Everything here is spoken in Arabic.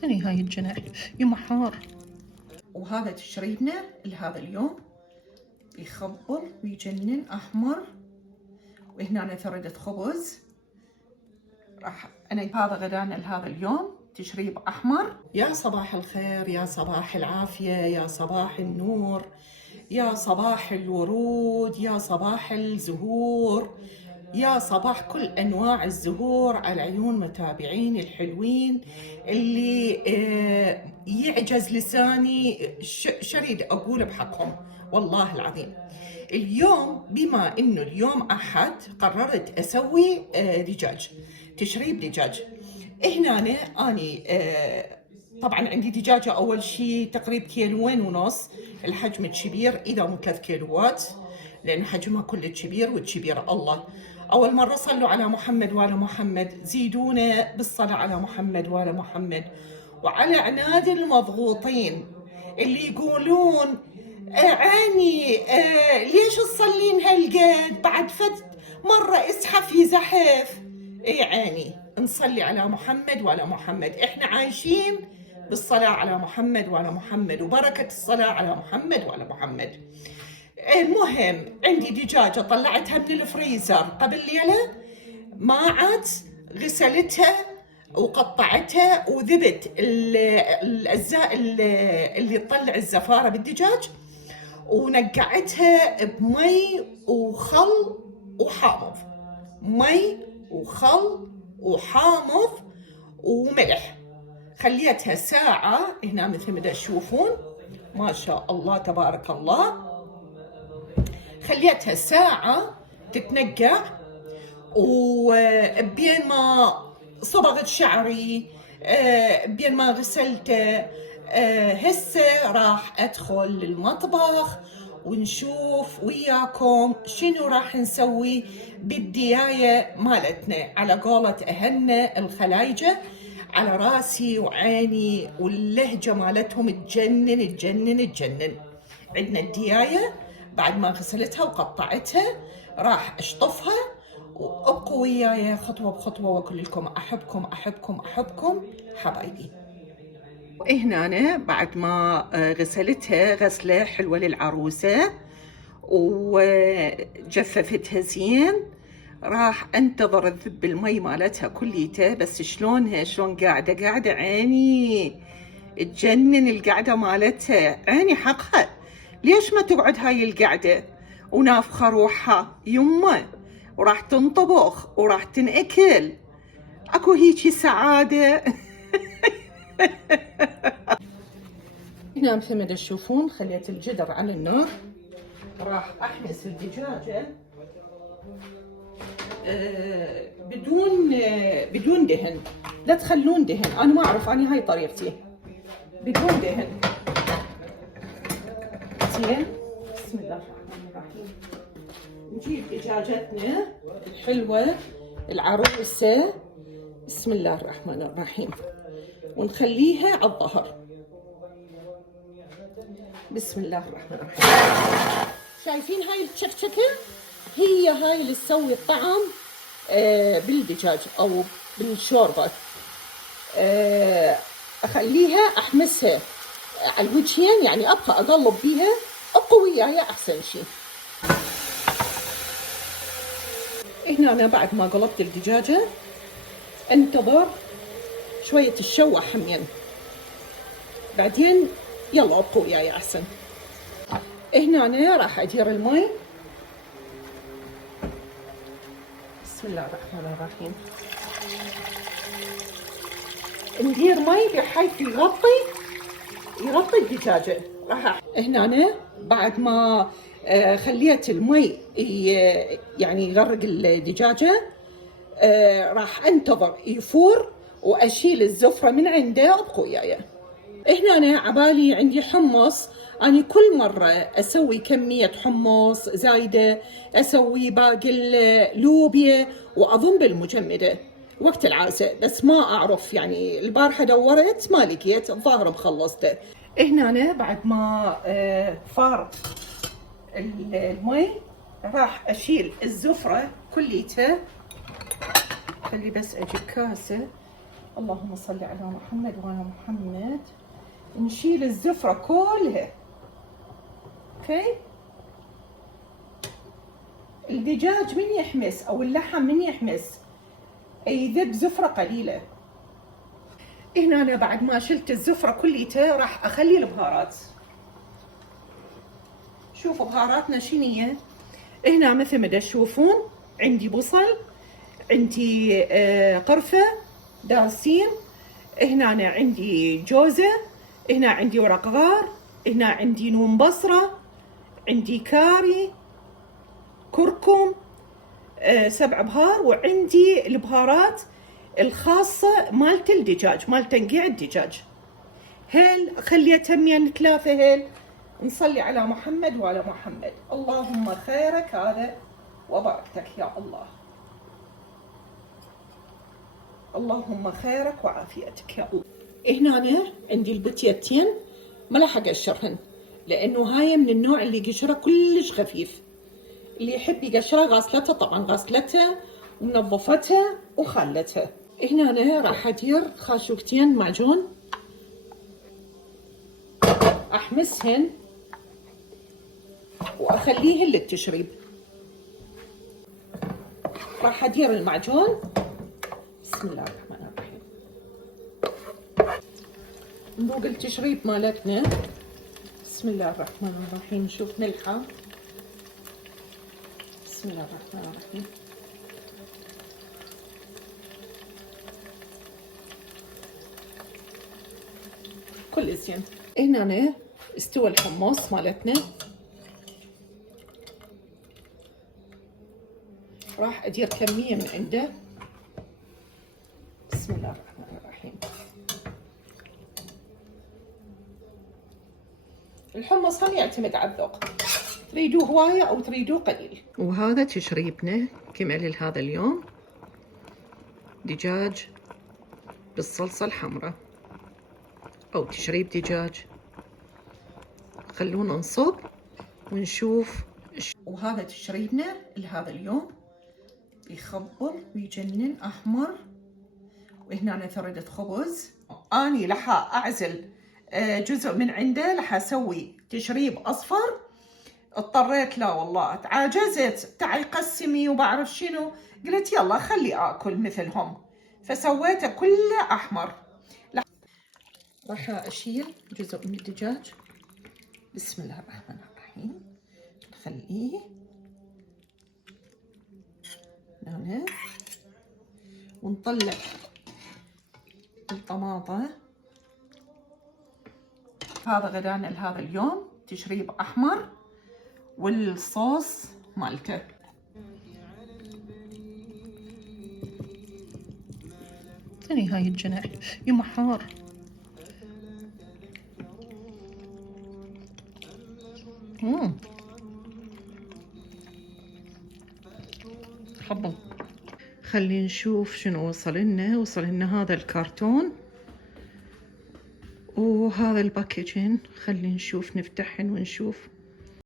ثاني هاي الجناح يما حار. وهذا تشريبنا لهذا اليوم يخبل ويجنن أحمر. وهنا أنا ثردة خبز، راح أنا هذا غدانا لهذا اليوم تشريب أحمر. يا صباح الخير، يا صباح العافية، يا صباح النور، يا صباح الورود، يا صباح الزهور، يا صباح كل أنواع الزهور على عيون متابعيني الحلوين اللي يعجز لساني شريد أقول بحقهم والله العظيم. اليوم بما إنه اليوم أحد قررت أسوي دجاج، تشريب دجاج. هنا أني طبعا عندي دجاجة أول شيء تقريبا 1.5 كيلو، الحجم الكبير إذا مو 3 كيلوات لأن حجمها كله كبير والكبير الله. أول مرة صلوا على محمد وآل محمد، زيدونا بالصلاة على محمد وآل محمد. وعلى عناد المضغوطين اللي يقولون عيني ليش تصلين هالقد بعد فت مرة اسحف يزحف. اي عيني نصلي على محمد وعلى محمد، احنا عايشين بالصلاة على محمد وعلى محمد وبركة الصلاة على محمد وعلى محمد. المهم عندي دجاجة طلعتها من الفريزر قبل ليلة، ما عاد غسلتها وقطعتها وذبت الأجزاء اللي تطلع الزفارة بالدجاج، ونقعتها بمي وخل وحامض، مي وخل وحامض وملح. خليتها ساعة هنا مثل ما تشوفون ما شاء الله تبارك الله. خليتها ساعة تتنقع، وبين ما صبغت شعري بين ما غسلته هسه راح أدخل للمطبخ ونشوف وياكم شنو راح نسوي بالدياية مالتنا. على قولة أهلنا الخلايجة على راسي وعيني، واللهجة مالتهم تجنن تجنن تجنن. عندنا الدياية بعد ما غسلتها وقطعتها راح أشطفها، وابقوا وياي خطوة بخطوة واقول لكم أحبكم أحبكم أحبكم حبايبي. هنا أنا بعد ما غسلتها غسلة حلوة للعروسة وجففتها زين، راح انتظر تذب المي مالتها كليته. بس شلونها شلون قاعدة عيني تجنن القعدة مالتها، عيني حقها ليش ما تقعد هاي القعدة ونافخة روحها يمه، وراح تنطبخ وراح تنأكل، اكو هيجي سعادة. هنا مثل ما تشوفون خليت الجدر على النار، راح احمس الدجاجة بدون دهن. لا تخلون دهن، انا ما اعرف، انا هاي طريقتي بدون دهن. زين بسم الله الرحمن الرحيم. نجيب دجاجتنا الحلوة العروسة بسم الله الرحمن الرحيم ونخليها على الظهر. بسم الله الرحمن الرحيم. شايفين هاي الشكشكة؟ هي هاي اللي تسوي الطعم بالدجاج او بالشوربة. اخليها احمسها على الوجهين، يعني ابقى اقلب بيها، ابقوا وياي احسن شيء. هنا انا بعد ما قلبت الدجاجة انتظر شوية تشوح همين، بعدين يلا ابقوا وياي احسن. هنا انا راح ادير المي بسم الله الرحمن الرحيم. ندير مي بحيث يغطي الدجاجة. راح هنا أنا بعد ما خليت المي يعني يغرق الدجاجة راح انتظر يفور واشيل الزفرة من عنده. ابقوا وياي. هنا أنا عبالي عندي حمص، أنا كل مرة أسوي كمية حمص زايدة، أسوي باقي اللوبيا وأظن بالمجمدة وقت العازة، بس ما أعرف يعني البارحة دورت ما لقيت، الظاهر مخلصته. هنا أنا بعد ما فار المي راح أشيل الزفرة كليتها. خلي بس أجيب كاسة اللهم صل على محمد وعلى محمد. نشيل الزفرة كلها. اوكي. الدجاج من يحمس او اللحم من يحمس يذب زفرة قليلة. هنا أنا بعد ما شلت الزفرة كليتها راح اخلي البهارات. شوفوا بهاراتنا شنية. هنا مثل ما تشوفون عندي بصل، عندي قرفة، دارسين، هنا أنا عندي جوزة، هنا عندي ورق غار، هنا عندي نوم بصرة، عندي كاري، كركم، 7 بهار، وعندي البهارات الخاصة مالت الدجاج، مال تنقيع الدجاج. هيل خليتها 2 هيل. نصلي على محمد وعلى محمد. اللهم خيرك هذا وبركتك يا الله. اللهم خيرك وعافيتك يا الله. هنا أنا عندي البتيتين ما راح اقشرهن، لانه هاي من النوع اللي قشره كلش خفيف. اللي يحب يقشرها غاسلتها، طبعا غاسلتها ومنظفتها وخلتها. هنا أنا راح ادير خاشوقتين معجون احمسهن واخليهن للتشريب. راح ادير المعجون. بسم الله الرحمن الرحيم. نذوق التشريب مالتنا. بسم الله الرحمن الرحيم. نشوف ملحه. بسم الله الرحمن الرحيم. كل زين. هنا استوى الحمص مالتنا. راح ادير كمية من عنده. بسم الله الرحمن الرحيم. الحمص هم يعتمد على الذوق، تريدوه هواية او تريدوه قليل. وهذا تشريبنا كمل هذا اليوم. دجاج بالصلصة الحمراء او تشريب دجاج. خلونا نصب ونشوف. وهذا تشريبنا لهذا اليوم. يخبل ويجنن احمر. وهنا أنا ثردة خبز. اني راح اعزل جزء من عنده، راح اسوي تشريب اصفر. اضطريت لا والله تعاجزت، تعي قسمي وبعرف شنو، قلت يلا خلي اكل مثلهم، فسويته كله احمر. راح اشيل جزء من الدجاج. بسم الله الرحمن الرحيم. نخليه هنا ونطلع الطماطة. هذا غدانا لهذا اليوم، تشريب احمر والصوص مالته. ثاني هاي الجناح يما حار. حبل. خلينا نشوف شنو وصل لنا هذا الكرتون وهذا الباكجين. خلينا نشوف نفتحهن ونشوف.